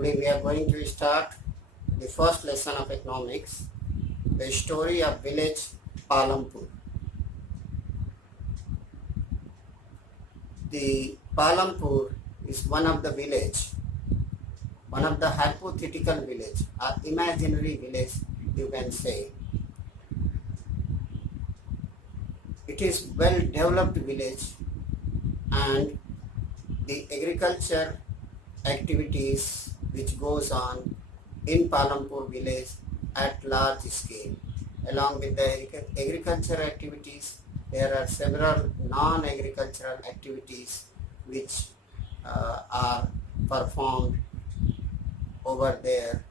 Today we are going to start the first lesson of economics, the story of village Palampur. The Palampur is one of the hypothetical village or imaginary village, you can say. It is well developed village and the agriculture activities which goes on in Palampur village at large scale. Along with the agricultural activities, there are several non-agricultural activities which are performed over there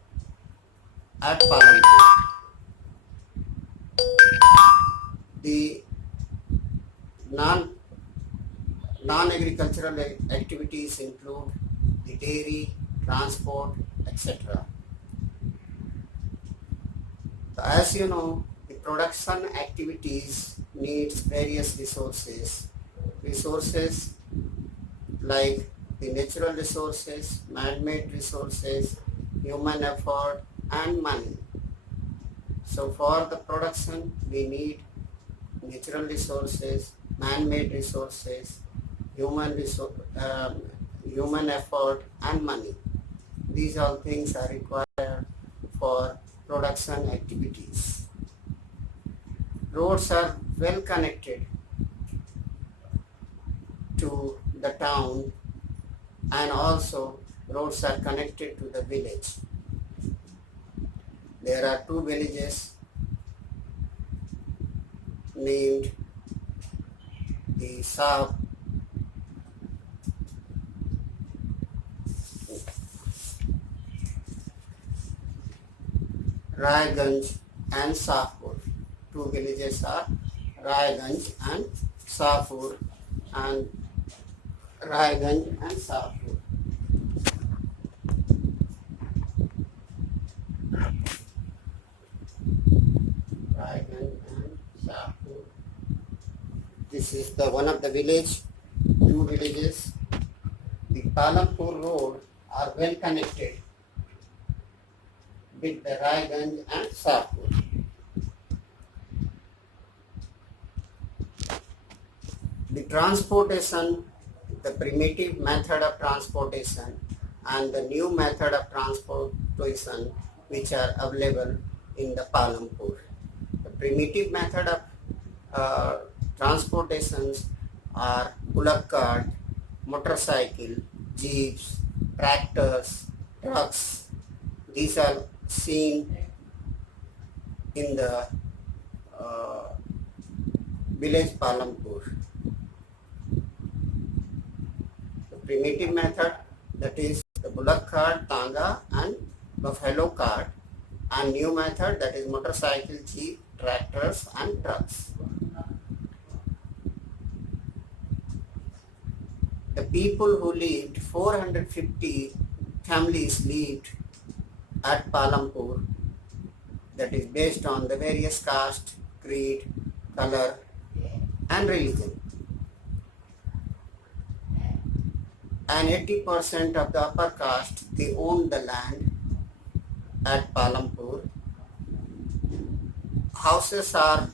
at Palampur. The non-agricultural activities include the dairy, transport, etc. As you know, the production activities needs various resources. Resources like the natural resources, man-made resources, human effort and money. So for the production we need natural resources, man-made resources, human effort and money. These all things are required for production activities. Roads are well connected to the town and also roads are connected to the village. There are two villages named the Raiganj and Sahpur. Two villages are Raiganj and Sahpur and Raiganj and Sahpur. Raiganj and Sahpur. This is the one of the village, two villages. The Palampur road are well connected with the Raiganj and Sahpur. The transportation, the primitive method of transportation and the new method of transportation which are available in the Palampur. The primitive method of transportations are bullock cart, motorcycle, jeeps, tractors, trucks. These are seen in the village Palampur. The primitive method, that is the bullock cart, tanga and buffalo cart, and new method, that is motorcycle, jeep, tractors and trucks. The people who lived, 450 families lived at Palampur, that is based on the various caste, creed, color and religion. And 80% of the upper caste, they own the land at Palampur. Houses are,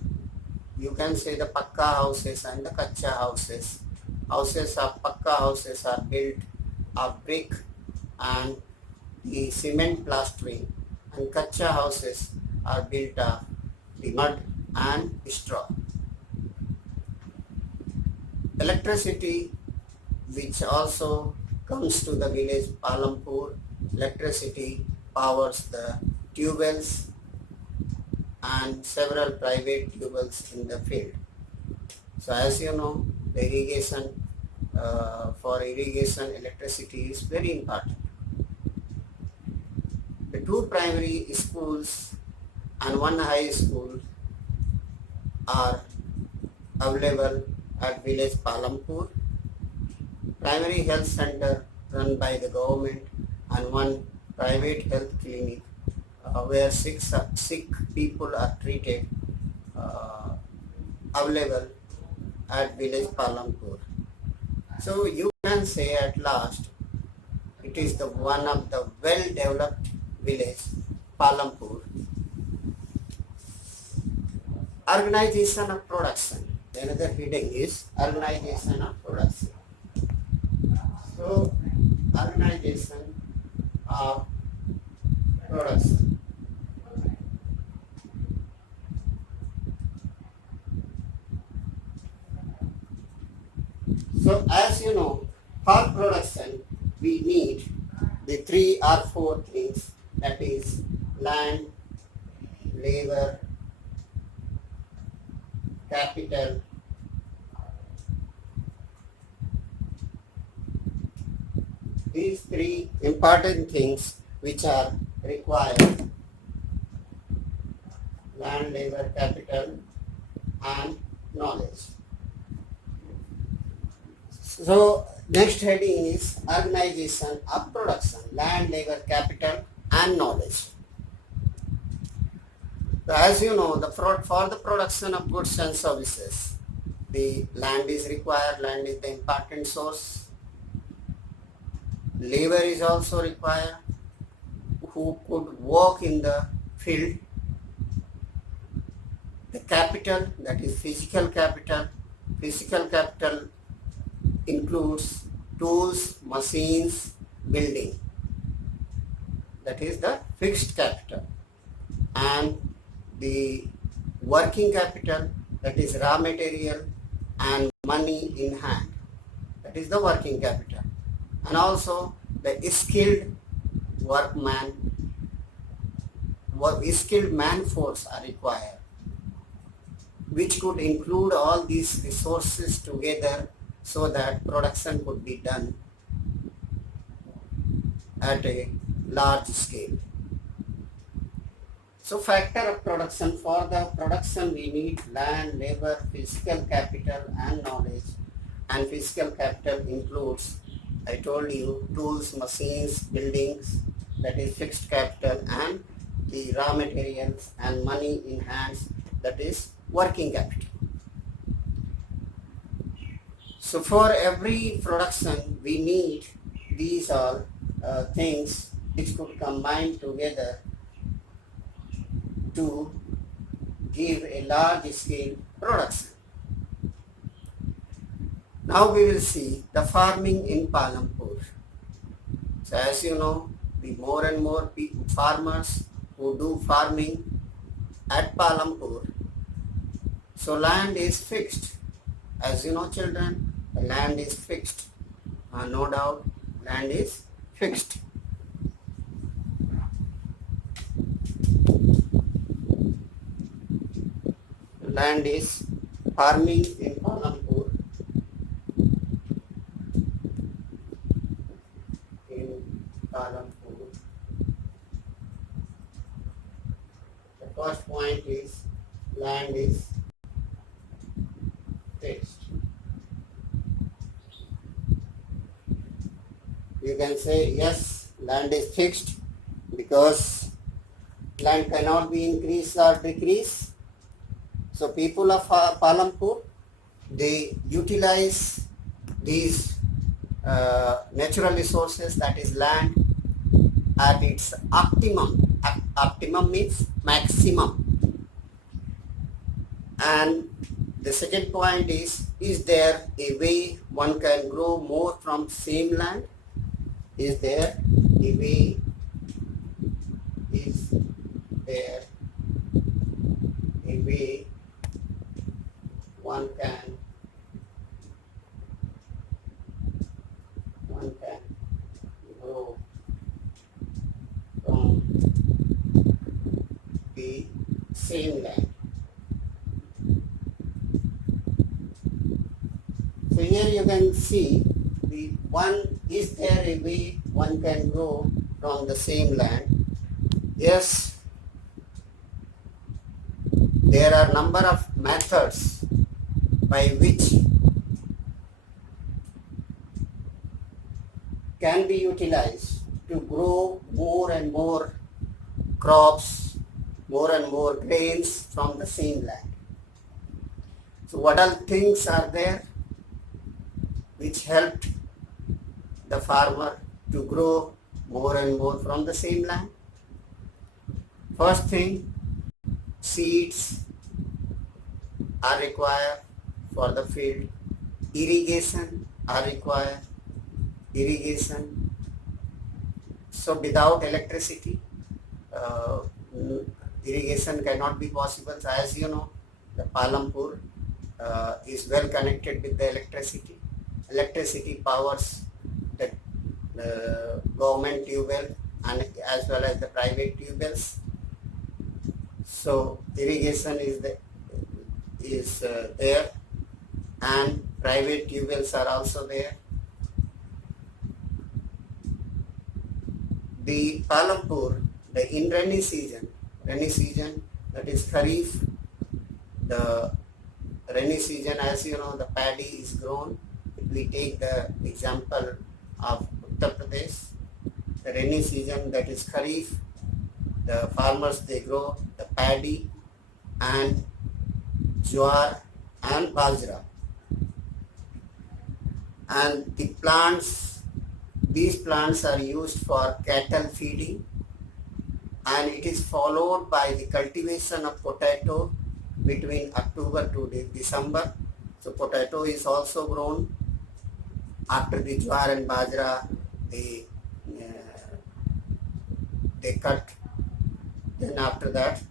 you can say, the pakka houses and the kacha houses. Pakka houses are built of brick and the cement plastering, and kacha houses are built of the mud and straw. Electricity, which also comes to the village Palampur, electricity powers the tube wells and several private tube wells in the field. So as you know, the irrigation, for irrigation electricity is very important. The two primary schools and one high school are available at village Palampur. Primary health center run by the government and one private health clinic where sick people are treated available at village Palampur. So you can say at last it It is the one of the well-developed village, Palampur. Organization of production. Another heading is organization of production. So, organization of production. So, as you know, for production, we need the 3 or 4 things, that is land, labor, capital, these 3 important things which are required: land, labor, capital, and knowledge. So next heading is organization of production, land, labor, capital, and knowledge. So as you know, for the production of goods and services, the land is required. Land is the important source. Labor is also required, who could work in the field. The capital, that is physical capital. Physical capital includes tools, machines, building. That is the fixed capital. And the working capital, that is raw material and money in hand. That is the working capital. And also the skilled skilled man force are required, which could include all these resources together so that production could be done at a large scale. So factor of production: for the production we need land, labor, physical capital, and knowledge. And physical capital includes, I told you, tools, machines, buildings, that is fixed capital, and the raw materials and money in hands, that is working capital. So for every production we need these all things which could combine together to give a large scale production. Now we will see the farming in Palampur. So as you know, the more and more farmers who do farming at Palampur. So land is fixed. As you know, children, the land is fixed. No doubt, land is fixed. Land is farming in Palampur. The first point is land is fixed. You can say yes, land is fixed because land cannot be increased or decreased. So people of Palampur, they utilize these natural resources, that is land, at its optimum. Optimum means maximum. And the second point is there a way one can grow more from same land? Is there a way? Is there a way one can grow from the same land? So here you can see the one, is there a way one can grow from the same land? Yes, there are number of methods by which can be utilized to grow more and more crops, more and more grains from the same land. So what all things are there which helped the farmer to grow more and more from the same land. First thing, seeds are required for the field. Irrigation are required. Irrigation. So without electricity, uh, irrigation cannot be possible. So as you know, the Palampur is well connected with the electricity. Electricity powers the government tube well and as well as the private tube wells. So irrigation is there, and private tube wells are also there. The Palampur, in rainy season that is Kharif, the rainy season, as you know, the paddy is grown. If we take the example of Uttar Pradesh, the rainy season that is Kharif, the farmers they grow the paddy and jowar and bajra, and these plants are used for cattle feeding, and it is followed by the cultivation of potato between October to December. So potato is also grown. After the jowar and bajra, they cut. Then after that,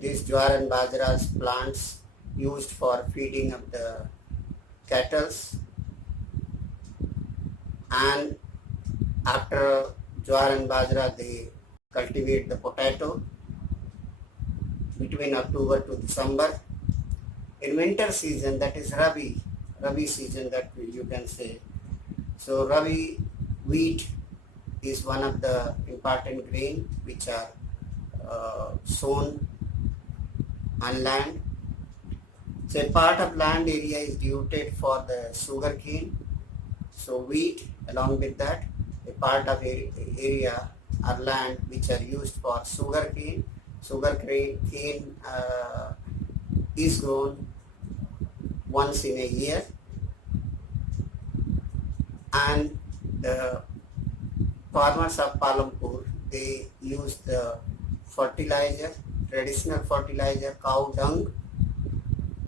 these jowar and bajra plants used for feeding of the cattle, and after jowar and bajra they cultivate the potato between October to December. In winter season, that is Rabi season that you can say. So Rabi wheat is one of the important grain which are sown on land. So a part of land area is devoted for the sugar cane. So wheat, along with that, a part of area or land which are used for sugar cane. Sugar cane is grown once in a year, and the farmers of Palampur, they use the fertilizer, traditional fertilizer, cow dung,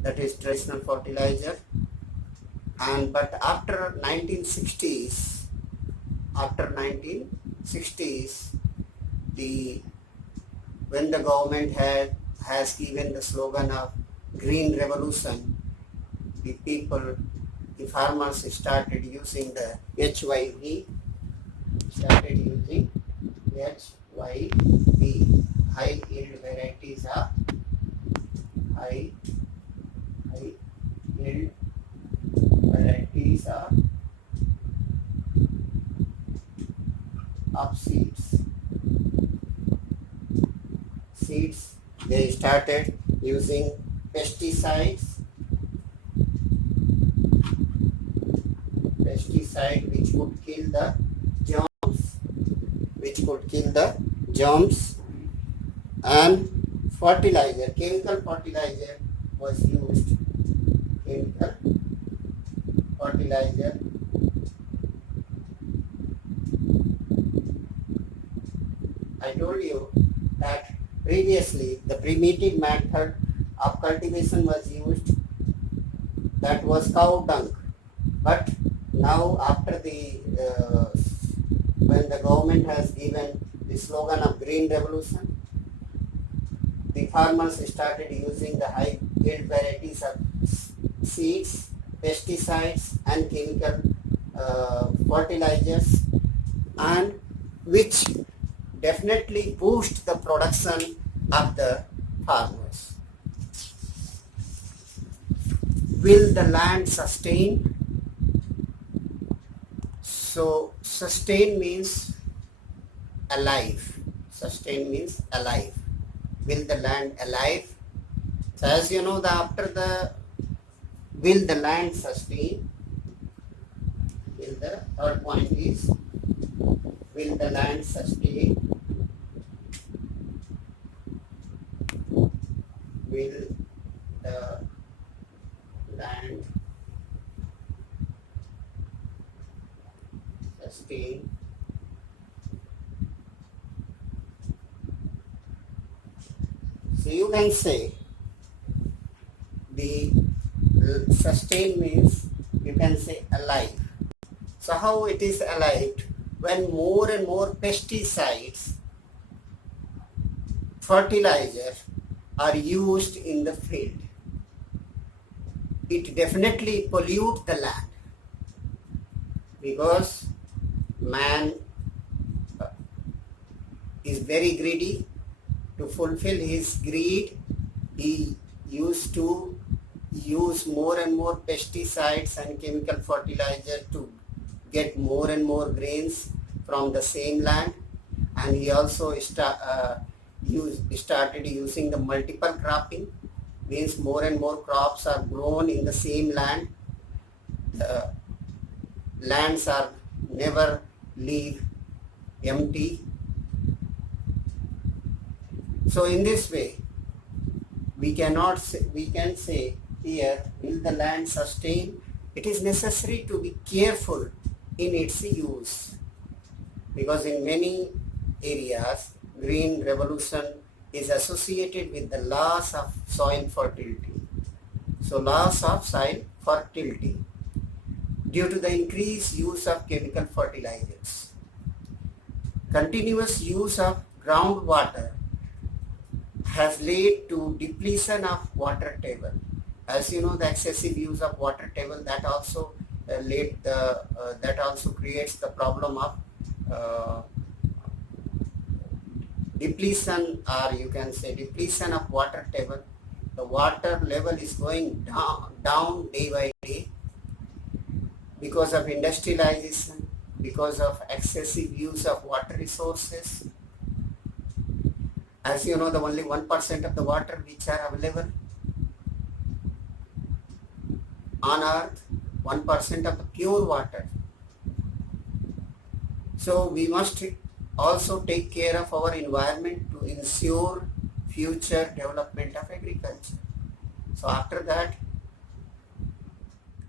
that is traditional fertilizer. And but after 1960s, when the government has given the slogan of green revolution, the farmers started using the HYV, high yield varieties of high yield varieties of seeds. They started using pesticide which could kill the germs, and chemical fertilizer was used. Chemical fertilizer I told you that previously the primitive method of cultivation was used, that was cow dung. But now after when the government has given the slogan of green revolution, the farmers started using the high yield varieties of seeds, pesticides and chemical fertilizers, and which definitely boost the production of the farmers. Will the land sustain? So sustain means alive. Sustain means alive. Will the land alive? So as you know, will the land sustain? The third point is, will the land sustain? Will the land sustain? So you can say the sustain means you can say alive. So how it is alive? When more and more pesticides, fertilizer are used in the field, it definitely pollutes the land, because man is very greedy. To fulfill his greed, he used to use more and more pesticides and chemical fertilizer to get more and more grains from the same land. And he also started using the multiple cropping, means more and more crops are grown in the same land. The lands are never leave empty. So in this way, we can say here, will the land sustain? It is necessary to be careful in its use, because in many areas, green revolution is associated with the loss of soil fertility. So loss of soil fertility due to the increased use of chemical fertilizers. Continuous use of groundwater has led to depletion of water table. As you know, the excessive use of water table, that also that also creates the problem of depletion, or you can say depletion of water table. The water level is going down day by day because of industrialization, because of excessive use of water resources. As you know, the only 1% of the water which are available on earth, 1% of the pure water. So we must also take care of our environment to ensure future development of agriculture. So after that,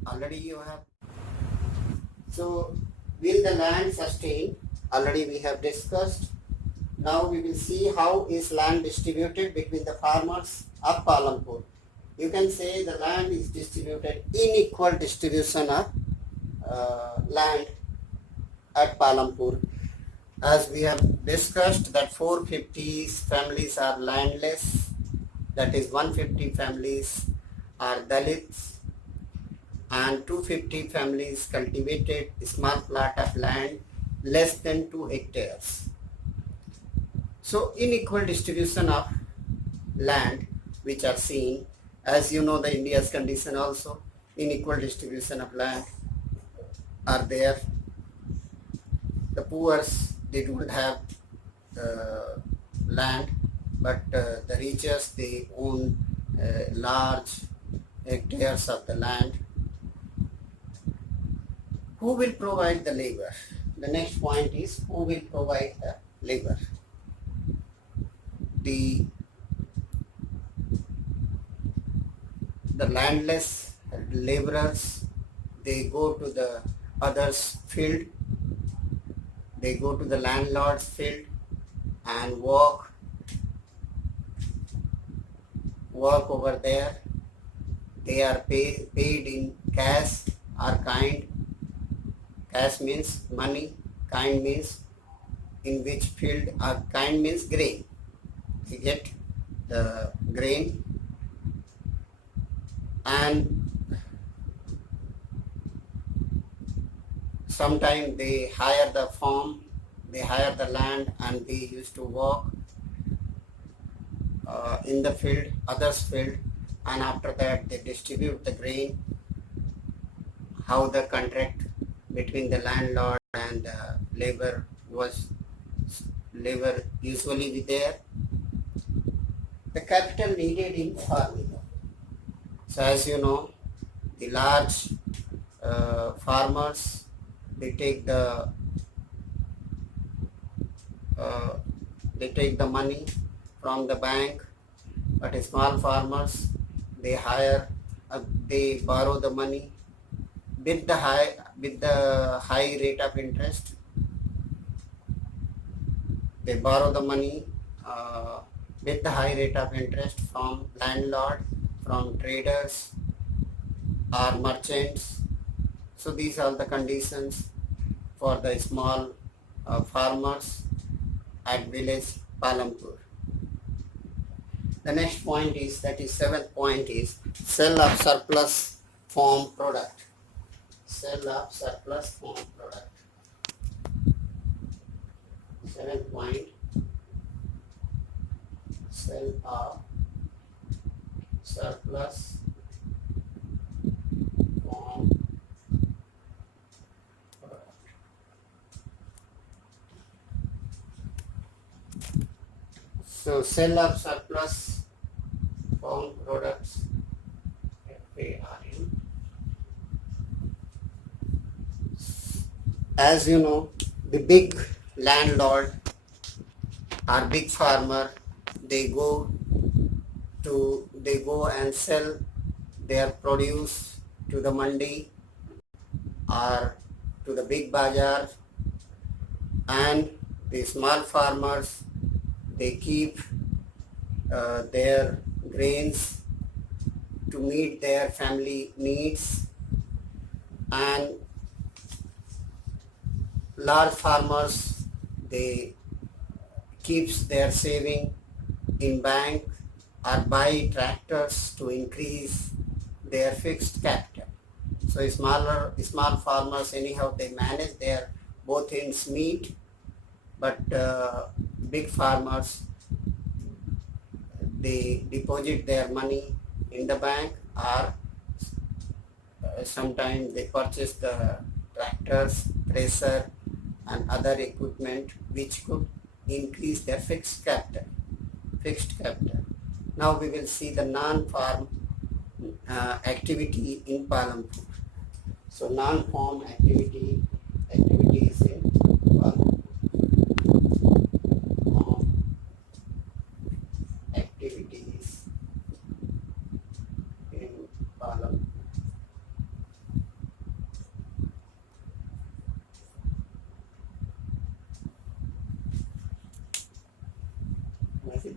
already you have. So will the land sustain? Already we have discussed. Now we will see how is land distributed between the farmers of Palampur. You can say the land is distributed, unequal distribution of land at Palampur. As we have discussed that 450 families are landless, that is 150 families are Dalits, and 250 families cultivated small plot of land less than 2 hectares. So unequal distribution of land which are seen, as you know, the India's condition also, unequal distribution of land are there. The poor, they don't have land, but the richest, they own large hectares of the land. Who will provide the labor? The next point is, who will provide the labor? The landless laborers, they go to the others' field, they go to the landlord's field and work over there. They are paid in cash or kind. Cash means money, kind means in which field, or kind means grain. You get the grain, and sometimes they hire the farm, they hire the land, and they used to work in the field, others field, and after that they distribute the grain. How the contract between the landlord and the labor usually be there. The capital needed in farming. So as you know, the large farmers, they take the money from the bank, but small farmers, they borrow the money with the high rate of interest. They borrow the money with the high rate of interest from landlord, from traders or merchants. So these are the conditions for the small farmers at village Palampur. The next point is, that is seventh point, is sale of surplus farm product. Sale of surplus farm product. Seventh point, sale of surplus farm product. So sale of surplus farm products, FARM. As you know, the big landlord or big farmer, they go and sell their produce to the mandi or to the big bazaar, and the small farmers, they keep their grains to meet their family needs, and large farmers, they keeps their saving in bank or buy tractors to increase their fixed capital. So small farmers, anyhow, they manage their both ends meet, but big farmers, they deposit their money in the bank, or sometimes they purchase the tractors, thresher and other equipment which could increase their fixed capital. Now we will see the non-farm activity in Palampur. So non-farm activities in Palampur. Farm activities in Palampur.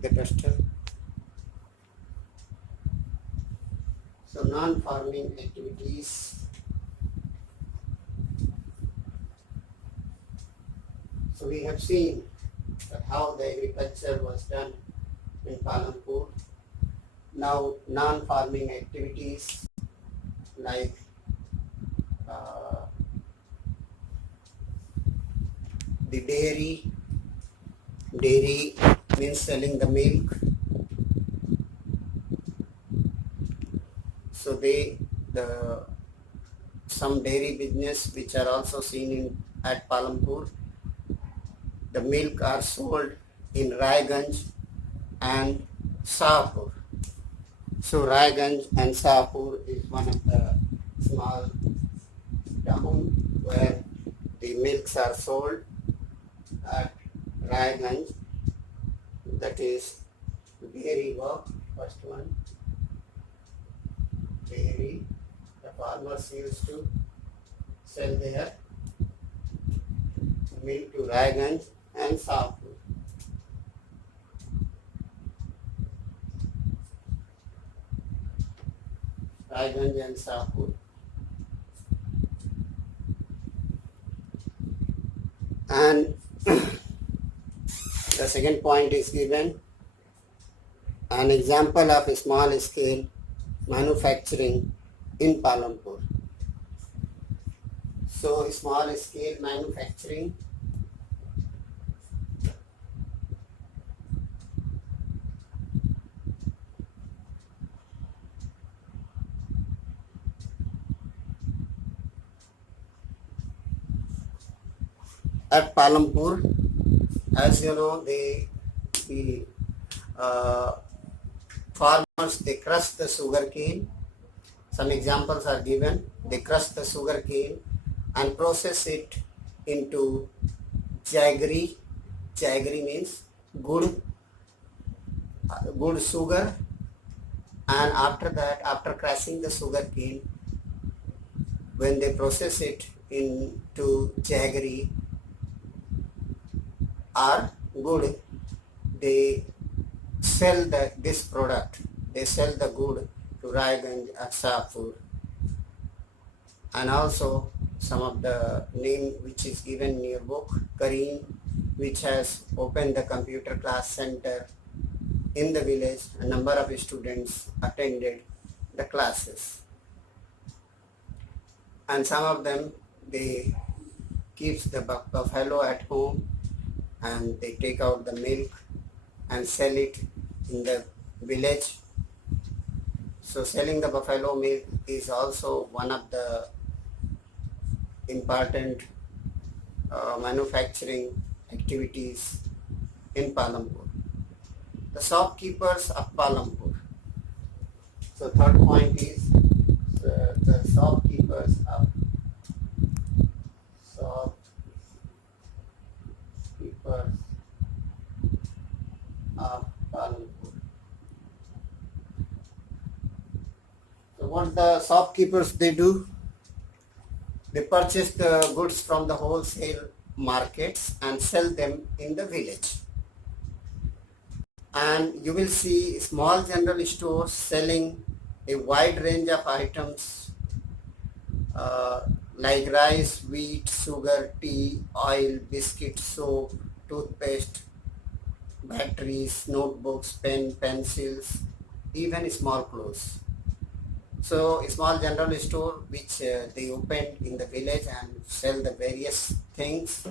The duster. So non-farming activities. So we have seen that how the agriculture was done in Palampur. Now non-farming activities like the dairy means selling the milk. So some dairy business which are also seen at Palampur. The milk are sold in Raiganj and Sahapur. So Raiganj and Sahapur is one of the small town where the milks are sold. At Raiganj, that is dairy work, first one. Dairy, the farmers used to sell their milk to Raiganj and Sahapur. Raiganj and Sahapur. And the second point is given an example of a small scale manufacturing in Palampur. So small scale manufacturing at Palampur, as you know, the farmers, they crush the sugar cane. Some examples are given. They crush the sugar cane and process it into jaggery. Jaggery means good sugar, and after that, after crushing the sugar cane, when they process it into jaggery or good, they sell this product. They sell the good to Raiganj and Shahpur, and also some of the name which is given in your book, Kareem, which has opened the computer class center in the village. A number of students attended the classes, and some of them, they keeps the buffalo at home, and they take out the milk and sell it in the village. So selling the buffalo milk is also one of the important manufacturing activities in Palampur. The shopkeepers of Palampur. So third point is the shopkeepers of Palampur. So what the shopkeepers they do? They purchase the goods from the wholesale markets and sell them in the village. And you will see small general stores selling a wide range of items like rice, wheat, sugar, tea, oil, biscuits, soap, toothpaste, batteries, notebooks, pen, pencils, even small clothes. So a small general store which they opened in the village and sell the various things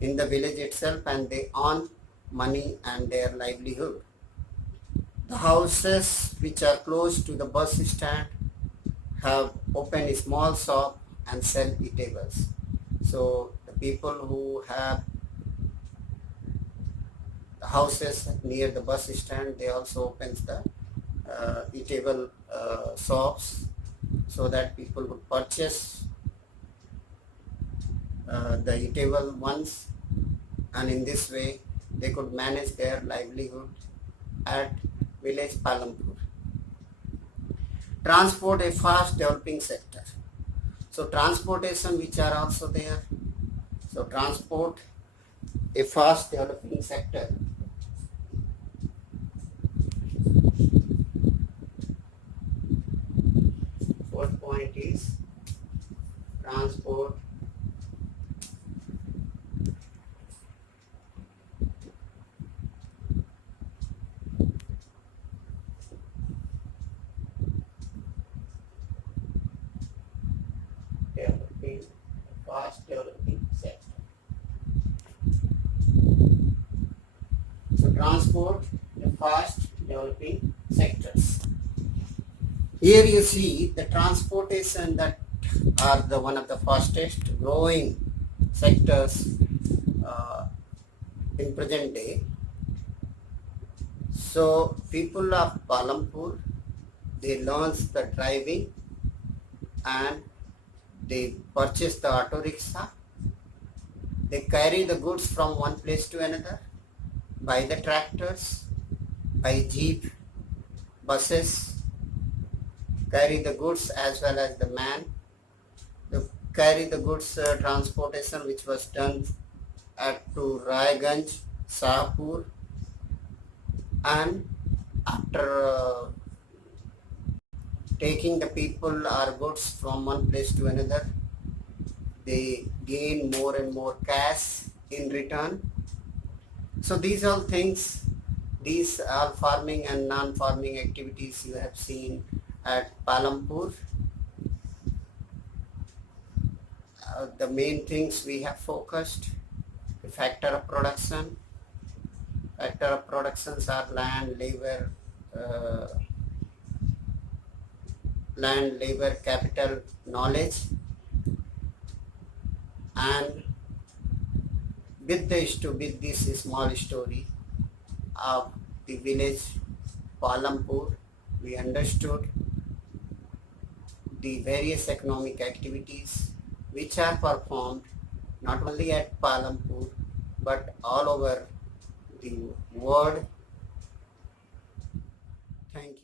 in the village itself, and they earn money and their livelihood. The houses which are close to the bus stand have opened a small shop and sell eatables. So the people who have houses near the bus stand, they also open the eatable shops, so that people would purchase the eatable ones, and in this way they could manage their livelihood at village Palampur. Transport, a fast developing sector. So transportation which are also there. So transport, a fast developing sector. Fourth point is transport, developing, fast developing sector. So transport, the fast developing sectors. Here you see the transportation that are the one of the fastest growing sectors in present day. So people of Palampur, they learn the driving and they purchase the auto rickshaw. They carry the goods from one place to another by the tractors, by jeep, buses, carry the goods as well as the man. They carry the goods transportation which was done to Raiganj, Shahpur, and after taking the people or goods from one place to another, they gain more and more cash in return. So these all things, these are farming and non-farming activities you have seen at Palampur. The main things we have focused: the factor of production. Factor of productions are land, labor, capital, knowledge, and with this small story of the village Palampur, we understood the various economic activities which are performed not only at Palampur but all over the world. Thank you.